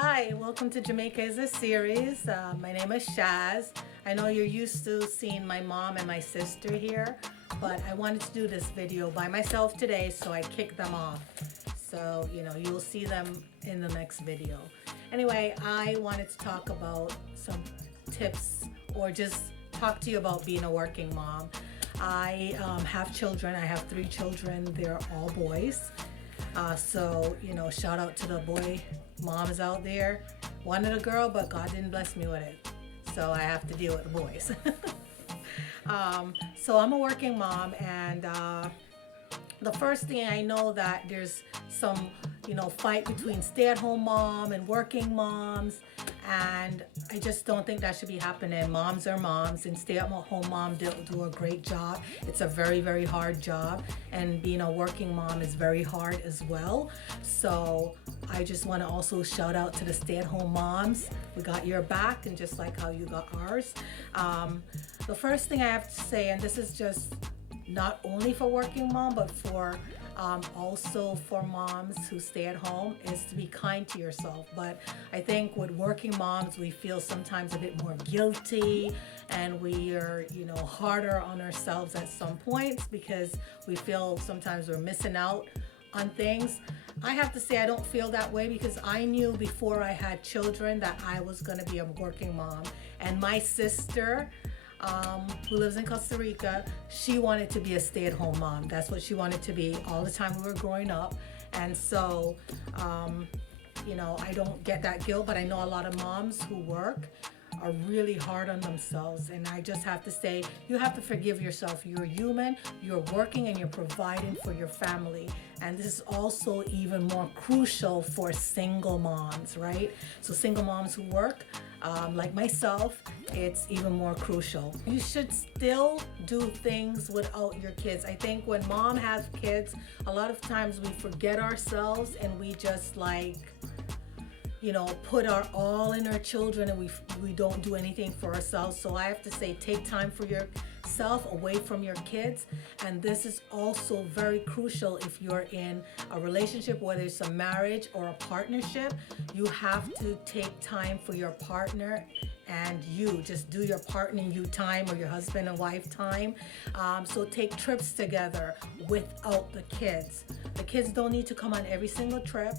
Hi, welcome to Jamaica Is A Series. My name is Chaz. I know you're used to seeing my mom and my sister here, but I wanted to do this video by myself today, so I kicked them off. So, you'll see them in the next video. Anyway, I wanted to talk about some tips or just talk to you about being a working mom. I have children. I have 3 children. They're all boys. So, shout out to the boy moms out there. Wanted a girl, but God didn't bless me with it. So I have to deal with the boys. So I'm a working mom, and the first thing I know that there's some, fight between stay-at-home mom and working moms, and I just don't think that should be happening. Moms are moms, and stay-at-home mom do a great job. It's a very, very hard job, and being a working mom is very hard as well. So I just want to also shout out to the stay-at-home moms. We got your back, and just like how you got ours. The first thing I have to say, and this is just not only for working mom, but for also for moms who stay at home, is to be kind to yourself. But I think with working moms, we feel sometimes a bit more guilty, and we are, harder on ourselves at some points because we feel sometimes we're missing out on things. I have to say I don't feel that way because I knew before I had children that I was going to be a working mom. And my sister, who lives in Costa Rica, she wanted to be a stay-at-home mom. That's what she wanted to be all the time we were growing up. And so, I don't get that guilt, but I know a lot of moms who work are really hard on themselves. And I just have to say, you have to forgive yourself. You're human, you're working, and you're providing for your family. And this is also even more crucial for single moms, right? So single moms who work, like myself, it's even more crucial. You should still do things without your kids. I think when mom has kids, a lot of times we forget ourselves and we just put our all in our children, and we don't do anything for ourselves. So I have to say, take time for yourself away from your kids. And this is also very crucial if you're in a relationship, whether it's a marriage or a partnership. You have to take time for your partner, and you just do your partner and you time, or your husband and wife time. So take trips together without the kids. The kids don't need to come on every single trip,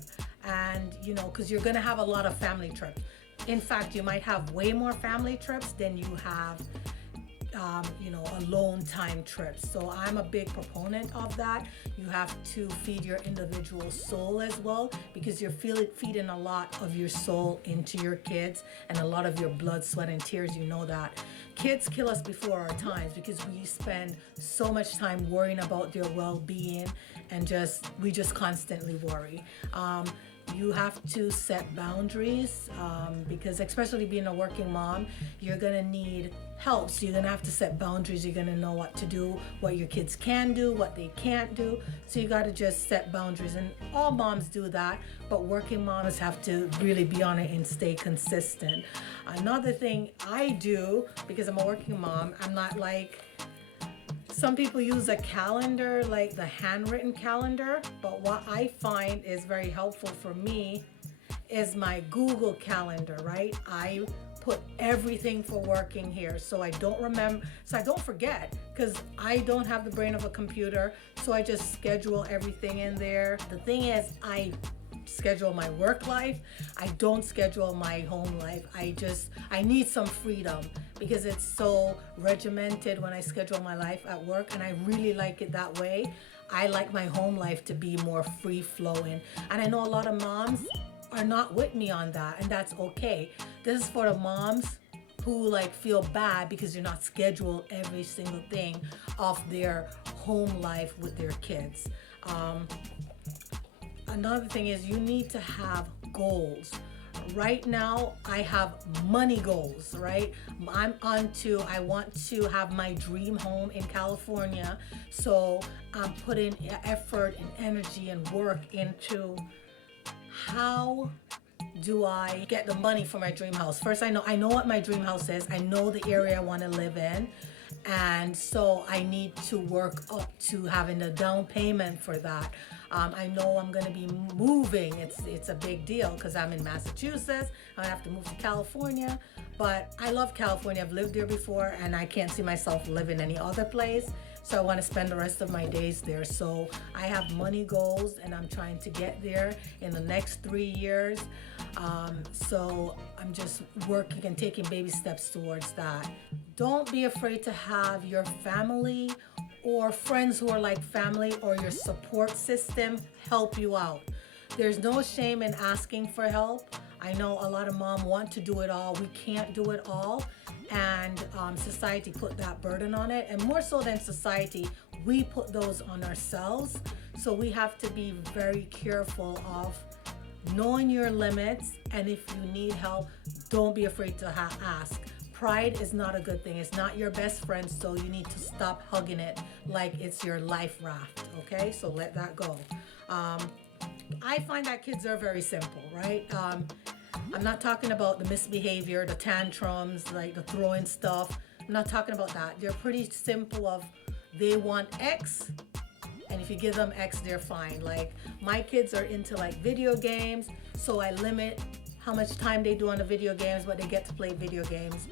and because you're gonna have a lot of family trips. In fact, you might have way more family trips than you have alone time trips. So I'm a big proponent of that. You have to feed your individual soul as well, because you're feeding a lot of your soul into your kids, and a lot of your blood, sweat, and tears. You know that kids kill us before our times because we spend so much time worrying about their well-being, and we just constantly worry. You have to set boundaries, because especially being a working mom, you're gonna need help. So you're gonna have to set boundaries. You're gonna know what to do, what your kids can do, what they can't do. So you gotta just set boundaries, and all moms do that, but working moms have to really be on it and stay consistent. Another thing I do, because I'm a working mom, I'm not like some people use a calendar, like the handwritten calendar, but what I find is very helpful for me is my Google Calendar, right? I put everything for working here, so I don't forget, because I don't have the brain of a computer, so I just schedule everything in there. The thing is, I schedule my work life. I don't schedule my home life. I need some freedom, because it's so regimented when I schedule my life at work, and I really like it that way. I like my home life to be more free flowing, and I know a lot of moms are not with me on that, and that's okay. This is for the moms who feel bad because you're not scheduled every single thing of their home life with their kids. Another thing is, you need to have goals. Right now, I have money goals, right? I want to have my dream home in California. So I'm putting effort and energy and work into how do I get the money for my dream house. First, I know what my dream house is. I know the area I want to live in. And so I need to work up to having a down payment for that. I know I'm going to be moving. It's a big deal because I'm in Massachusetts. I have to move to California, but I love California. I've lived there before, and I can't see myself living any other place. So I want to spend the rest of my days there. So I have money goals, and I'm trying to get there in the next 3 years. So I'm just working and taking baby steps towards that. Don't be afraid to have your family or friends who are like family or your support system help you out. There's no shame in asking for help. I know a lot of moms want to do it all. We can't do it all. And society put that burden on it. And more so than society, we put those on ourselves. So we have to be very careful of knowing your limits. And if you need help, don't be afraid to ask. Pride is not a good thing. It's not your best friend, so you need to stop hugging it like it's your life raft, okay? So let that go. I find that kids are very simple, right? I'm not talking about the misbehavior, the tantrums, like the throwing stuff. I'm not talking about that. They're pretty simple of they want X, and if you give them X, they're fine. Like my kids are into like video games, so I limit how much time they do on the video games, but they get to play video games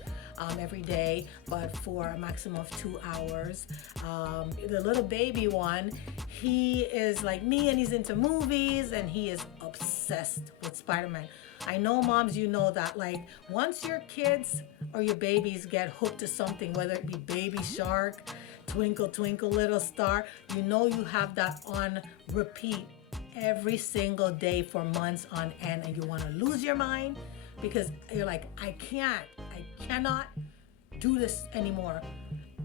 every day, but for a maximum of 2 hours. The little baby one, he is like me and he's into movies and he is obsessed with Spider-Man. I know moms, you know that, like once your kids or your babies get hooked to something, whether it be Baby Shark, Twinkle Twinkle Little Star, you know you have that on repeat every single day for months on end, and you want to lose your mind because you're like, I cannot do this anymore.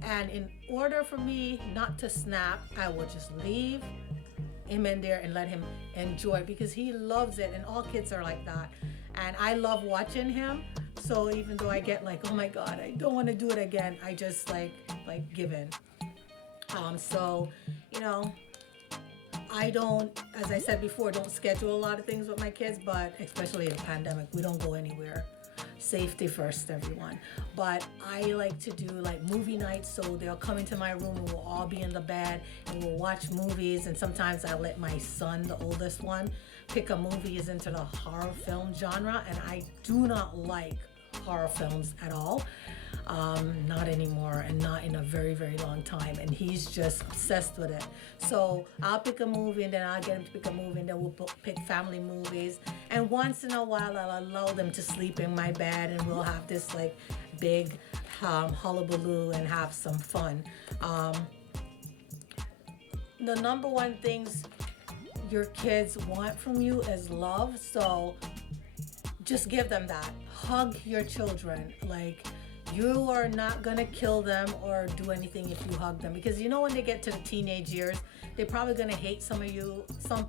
And in order for me not to snap, I will just leave him in there and let him enjoy because he loves it, and all kids are like that. And I love watching him. So even though I get like, oh my God, I don't want to do it again, I just like give in. So, you know, I don't, as I said before, don't schedule a lot of things with my kids, but especially in the pandemic, we don't go anywhere. Safety first, everyone. But I like to do like movie nights, so they'll come into my room and we'll all be in the bed and we'll watch movies. And sometimes I let my son, the oldest one, pick a movie. He's into the horror film genre, and I do not like horror films at all. Not anymore, and not in a very, very long time. And he's just obsessed with it. So I'll pick a movie, and then I'll get him to pick a movie, and then we'll pick family movies. And once in a while, I'll allow them to sleep in my bed, and we'll have this like big hullabaloo and have some fun. The number one things your kids want from you is love. So just give them that. Hug your children. Like, you are not gonna kill them or do anything if you hug them, because you know when they get to the teenage years, they're probably gonna hate some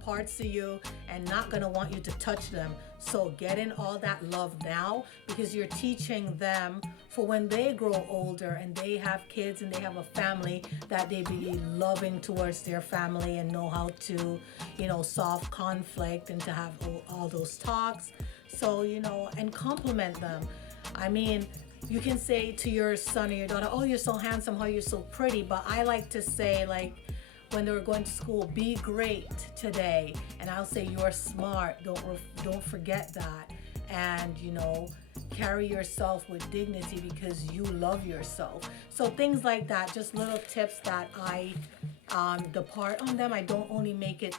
parts of you, and not gonna want you to touch them. So get in all that love now, because you're teaching them for when they grow older and they have kids and they have a family, that they be loving towards their family and know how to, you know, solve conflict and to have all those talks. So, you know, and compliment them. I mean, you can say to your son or your daughter, oh, you're so handsome, how you're so pretty. But I like to say, like, when they were going to school, be great today. And I'll say, you're smart. Don't forget that. And, you know, carry yourself with dignity because you love yourself. So things like that, just little tips that I depart on them. I don't only make it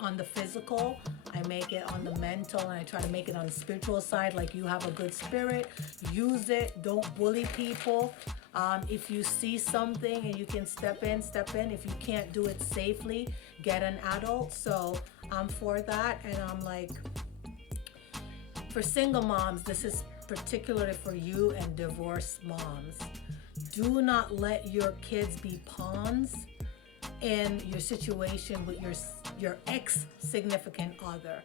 on the physical, I make it on the mental, and I try to make it on the spiritual side. Like, you have a good spirit, use it. Don't bully people. If you see something and you can step in. If you can't do it safely, get an adult. So I'm for that. And I'm like, for single moms, this is particularly for you, and divorced moms. Do not let your kids be pawns in your situation with your ex-significant other.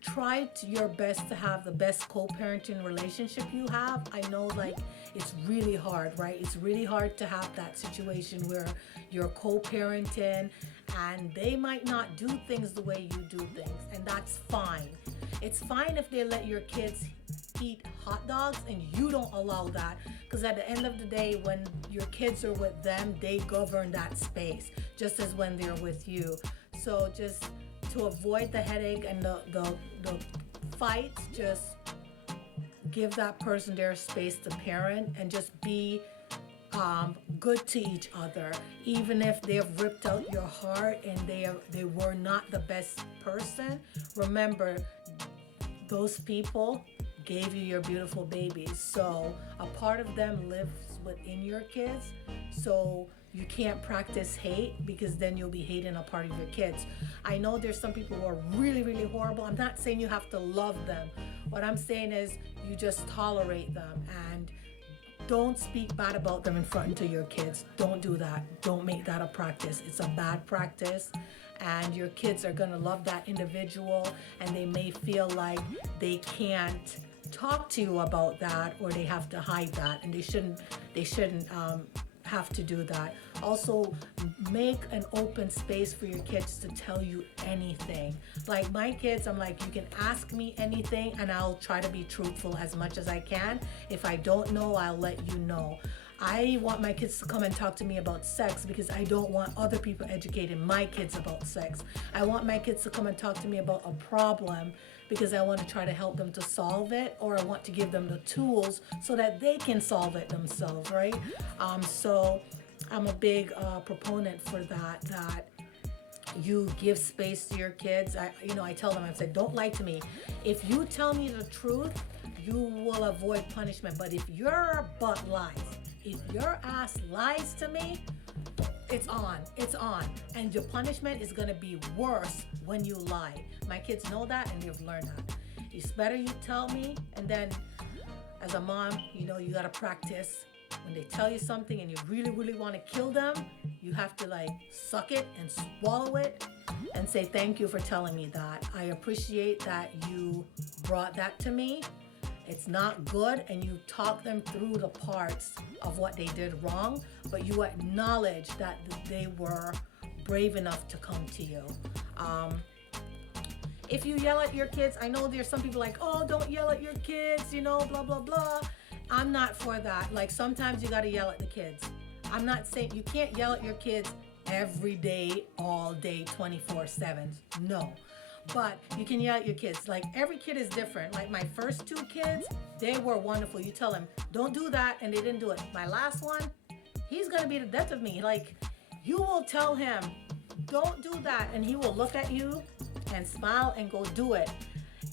Try your best to have the best co-parenting relationship you have. I know, like, it's really hard, right? It's really hard to have that situation where you're co-parenting and they might not do things the way you do things, and that's fine. It's fine if they let your kids eat hot dogs and you don't allow that, because at the end of the day, when your kids are with them, they govern that space just as when they're with you. So just to avoid the headache and the fights, just give that person their space to parent and just be good to each other, even if they have ripped out your heart and they were not the best person. Remember, those people gave you your beautiful babies, so a part of them lives within your kids. So you can't practice hate, because then you'll be hating a part of your kids. I know there's some people who are really, really horrible. I'm not saying you have to love them. What I'm saying is you just tolerate them, and don't speak bad about them in front of your kids. Don't do that. Don't make that a practice. It's a bad practice, and your kids are going to love that individual, and they may feel like they can't talk to you about that, or they have to hide that, and they shouldn't have to do that. Also, make an open space for your kids to tell you anything. Like my kids, I'm like, you can ask me anything and I'll try to be truthful as much as I can. If I don't know, I'll let you know. I want my kids to come and talk to me about sex because I don't want other people educating my kids about sex. I want my kids to come and talk to me about a problem because I want to try to help them to solve it, or I want to give them the tools so that they can solve it themselves, right? So I'm a big proponent for that you give space to your kids. I tell them, I said, don't lie to me. If you tell me the truth, you will avoid punishment. But if your butt lies, if your ass lies to me, it's on. And your punishment is going to be worse when you lie. My kids know that, and they've learned that. It's better you tell me, and then as a mom, you got to practice. When they tell you something and you really, really want to kill them, you have to suck it and swallow it and say, thank you for telling me that. I appreciate that you brought that to me. It's not good, and you talk them through the parts of what they did wrong, but you acknowledge that they were brave enough to come to you. If you yell at your kids, I know there's some people like, oh, don't yell at your kids, blah, blah, blah. I'm not for that. Sometimes you got to yell at the kids. I'm not saying you can't yell at your kids every day, all day, 24/7. No. But you can yell at your kids. Every kid is different. My first 2 kids, they were wonderful. You tell them, don't do that, and they didn't do it. My last one, he's going to be the death of me. You will tell him, don't do that, and he will look at you and smile and go do it.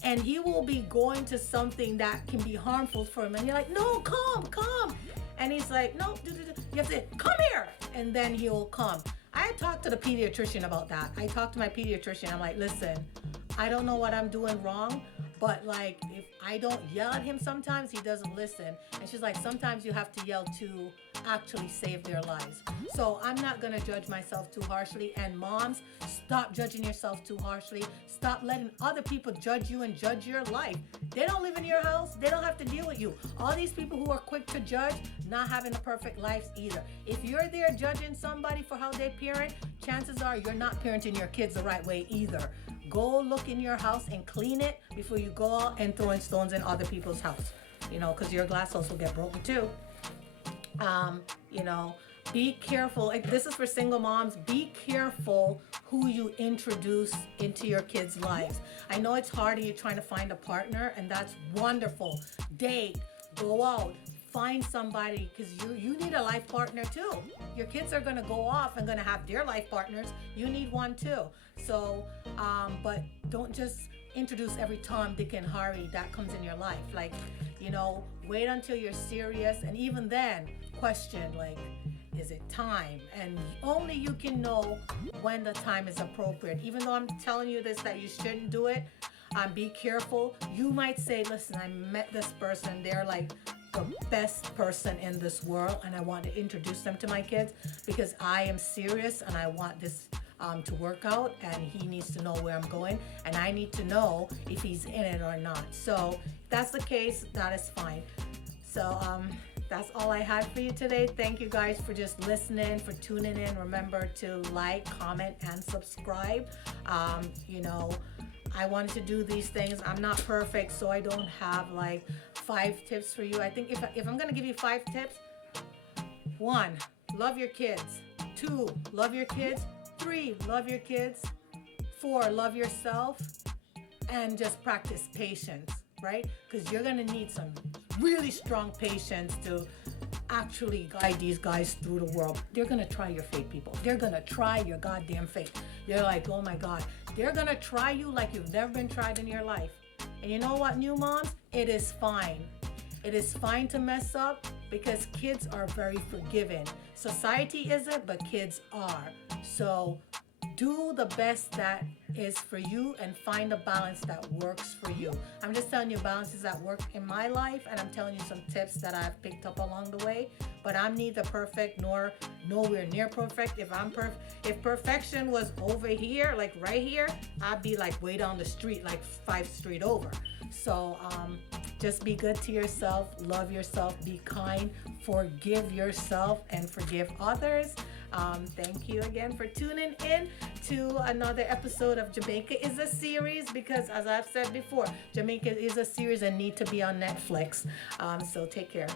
And he will be going to something that can be harmful for him. And you're like, no, come. And he's like, no, you have to say, come here. And then he'll come. I talked to the pediatrician about that. I talked to my pediatrician. I'm like, listen, I don't know what I'm doing wrong, but if I don't yell at him sometimes, he doesn't listen. And she's like, sometimes you have to yell to actually save their lives. So I'm not going to judge myself too harshly. And moms, stop judging yourself too harshly. Stop letting other people judge you and judge your life. They don't live in your house. They don't have to deal with you. All these people who are quick to judge, not having a perfect life either. If you're there judging somebody for how they parent, chances are you're not parenting your kids the right way either. Go look in your house and clean it before you go out and throwing stones in other people's house, because your glass house will get broken too. Be careful. This is for single moms. Be careful who you introduce into your kids' lives. I know it's hard and you're trying to find a partner, and that's wonderful. Date, go out, find somebody, because you need a life partner too. Your kids are going to go off and going to have their life partners. You need one too. So, but don't just introduce every Tom, Dick, and Harry that comes in your life. Wait until you're serious, and even then, question, is it time? And only you can know when the time is appropriate. Even though I'm telling you this, that you shouldn't do it, be careful. You might say, listen, I met this person. They're the best person in this world, and I want to introduce them to my kids because I am serious and I want this to work out, and he needs to know where I'm going, and I need to know if he's in it or not. So if that's the case, that is fine. So that's all I had for you today. Thank you guys for just listening, for tuning in. Remember to like, comment, and subscribe. I wanted to do these things. I'm not perfect, so I don't have 5 tips for you. I think if I'm gonna give you 5 tips, 1, love your kids. 2, love your kids. 3, love your kids. 4, love yourself and just practice patience, right? Because you're going to need some really strong patience to actually guide these guys through the world. They're going to try your fate, people. They're going to try your goddamn fate. You're like, oh my God. They're going to try you like you've never been tried in your life. And you know what, new moms? It is fine. It is fine to mess up because kids are very forgiving. Society isn't, but kids are. So do the best that is for you and find a balance that works for you. I'm just telling you balances that work in my life, and I'm telling you some tips that I've picked up along the way. But I'm neither perfect nor nowhere near perfect. If perfection was over here, like right here, I'd be like way down the street, like 5th Street over. So just be good to yourself, love yourself, be kind, forgive yourself, and forgive others. Thank you again for tuning in to another episode of Jamaica Is A Series, because as I've said before, Jamaica is a series and need to be on Netflix. So take care.